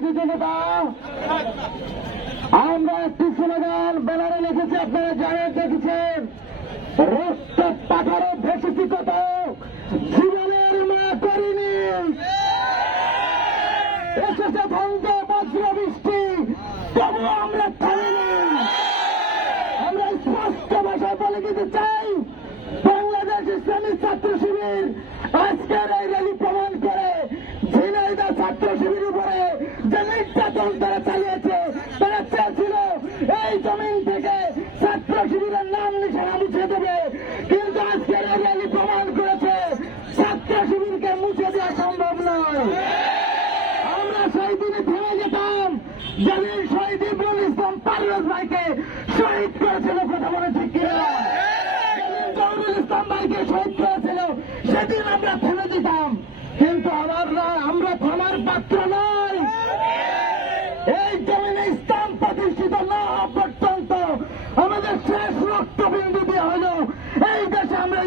তৌহিদি জনতা আমরা একটি স্লোগান ব্যানারে লিখেছি, আপনারা জানেন, দেখেছেন। রক্ত পাঠারও ভেসেছি কত জীবনের মা করিনি। এসেছে ভঙ্গ বজ্র বৃষ্টি, তবু আমরা থামিনি আমরা স্পষ্ট ভাষায় বলে দিতে চাই, বাংলাদেশ ইসলামী ছাত্র শিবির আজকের এই র্যালি প্রমাণ করে ঝিনাইদা ছাত্র শিবির উপরে যে নির্যাতন তারা চালিয়েছে। তারা চেয়েছিল, এই জমিন থেকে ছাত্র শিবিরের নাম নিশানা মুছে দেবে। কিন্তু আজকের এই প্রমাণ করেছে, ছাত্র শিবিরকে মুছে দেওয়া সম্ভব নয়। আমরা সেই দিনে থেমে যেতাম যেদিন শহীদ ইবরুল ইসলাম পারভেজ ভাইকে শহীদ করেছিল, কথা বলে ঠিক কিনা? যেদিন ইসলাম ভাইকে শহীদ করেছিল, সেদিন আমরা থেমে দিতাম কিন্তু আমরা আমরা ক্ষমার পাত্র নয়। এই জমিনে স্থান প্রতিষ্ঠিত না পর্যন্ত আমাদের শেষ রক্তবিন্দু দিয়ে হলো। এই দেশে আমরা